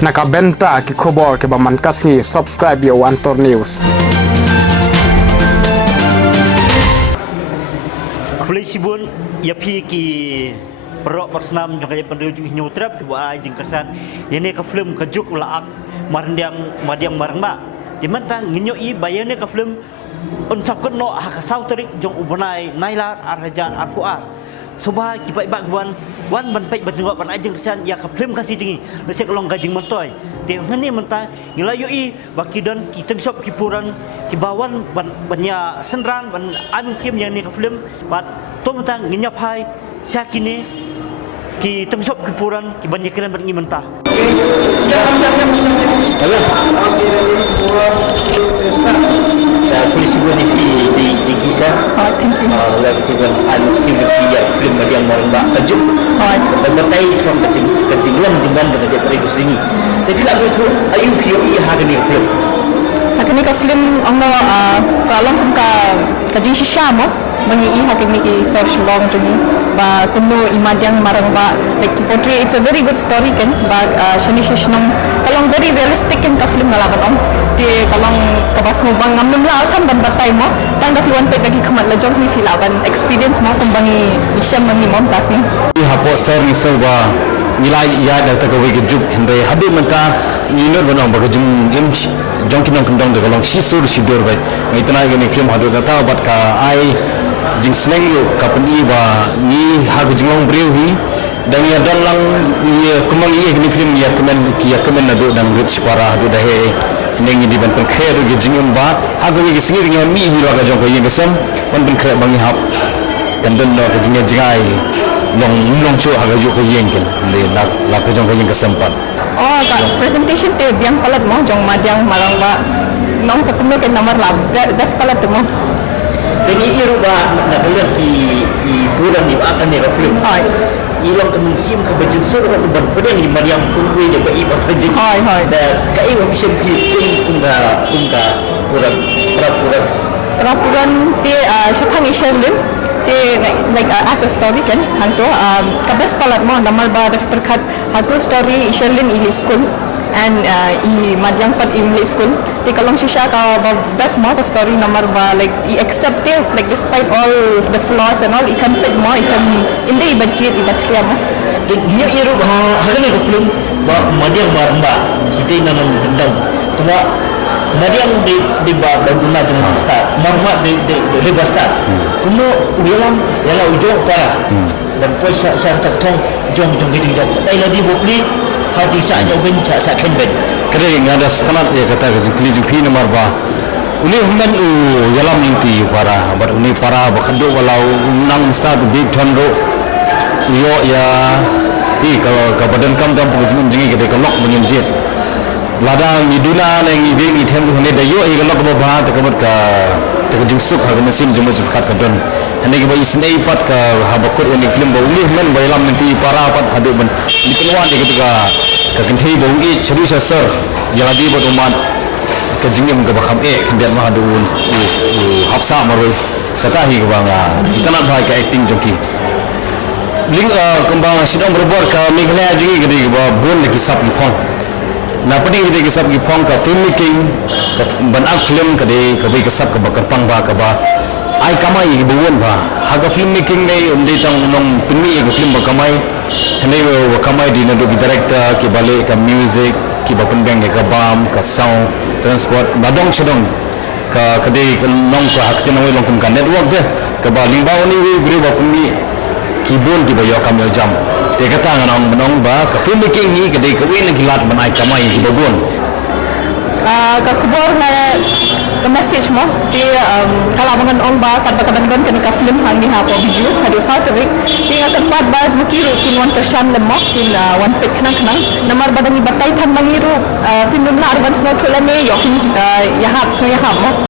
Nakabenta ki khobor ke baman kasngi subscribe yo Antor News. Kulisibun ya pi ki perok bersnam yang kaya pendujuk nyutrap ke buah jeng kesan ini ke film kejuk laak madiang marangba di mana nginyoi bayarnya ke film unsakun no hak sauterik jong ubonai naila arhajan arkuar subah kipai bak wan ban pek bajungok pan ajeng kesan ya ke film kasih jengi nasi kelong gajing mentoy di ngani mentah ngilayoi bakidon kita shop kipuran kibawan banyak senran ban an sim yang ni ke film bat to mentah nginyapai syakini ki tengshop kipuran ki banyak kiran ban mentah polisi gua di kisah lalu juga ansi dia film yang merembak kejuk berbatai semua ketinggalan dengan dia terus ini jadi lagu itu ayu view hari ni film hakini ka film ang kalong ka kajing shisha mo mangi hakini ki search long juni ba kuno imadyang marangba like portray it's a very good story kan ba shani shishnong kalong very realistic kan ka film nalaban om ti kalong kabas mo bang ngamnam la kan ban batay mo tang da fiwan pe dagi kamat la jong ni filaban experience mo kung bangi isyam mangi mom tasing hapo ser ni soba nilai ya da ta gawe gejuk hende habe menta ninor banong ba gejum im jong kinong kendong de kalong sisur sidur bai itna gini film hadu da ta bat ka ai jing sleng yo kapani ba ni ha gejong breu hi dan ya dalang ni kumang ye gini film ya kemen na do dang rich para do da he nengi di ban pen khair ge jingum ba ha go ge singi ngi mi hi la ga jong ko ye gesem ban pen khair bangi hap kan don no ge jinga jingai long cho ha ga yo ko yeng ken le la ko jong ko yeng kesempat oh ka presentation te biang palat mo jong madyang marangba nong sa puno ken nomor lab das palat mo jadi iru ba na bulan ki bulan ni akan ni film hai ilang kemen sim ke baju sur kan ban pada ni mariam kuwi de ba iba taji hai da kai wa mission pi kunga rapuran te syakang ishelin te like as a story kan hanto kabes palat mo namal ba def perkat hatu story ishelin i school and i madyang pat in school te kalong shisha ka best mo ka story namar ba like I accept it like despite all the flaws and all I can take mo I can indi budget I batliam mo dia iru ha ni film ba madyang maramba kita naman hendang cuma madyang di ba guna dengan start marma di start kuno ulang yala ujung para dan poi sa tong jong gitu ai lagi bopli hati saja ben sa kenben kare ngada setelah ya kata kli ju fi nomor ba uni human yalam inti para bar uni para bakhdo walau nang start big thondo yo ya kalau ka badan kam dam pungjing jingi gede kalok menyemjet ladang iduna nang ibing ithem hone da yo kalok ba ta kamat ka ta jingsuk ha mesin jumu jukat ka don hane ba isnei pat ka habakut uni film ba uni human ba yalam inti para pat hadu ban dikelwan de gitu ka kinthei ba uni chri sar jadi ba umat ka jingim ga bakham khendian ma hadu hapsa maroi kata hi ba nga itana bhai ka acting joki ling kembang sidang berbor ka Meghalaya jingi gede ba bon lagi sap gi phong na padi gede gi sap gi phong ka filmmaking ka ban ak film ka de ka bai ka sap ka bakar pang ba ka ba ai kamai gi buon ba ha ka filmmaking nei unde tang nong pinmi gi film ba kamai hene wa kamai di na do gi director ki bale ka music ki ba pendeng ka bam ka sound transport badong sedong ka kede ka nong ka hakti nong long ka network de ka ba lingbao ni we bre ba pinmi kibun di bayo kami jam te kata nganong menong ba ka filmmaking hi gede ka win gilat banai kamai di babun ka khubor na message mo ti kala mangan ong ba kadang kan ka film hangi ha po video hadu sa to ti akan bad bad mukiru kin wan ka shan lemo kin wan pek nang namar badang ibatay tan mangiru film na advance no thulane yo kin yahap so yahap mo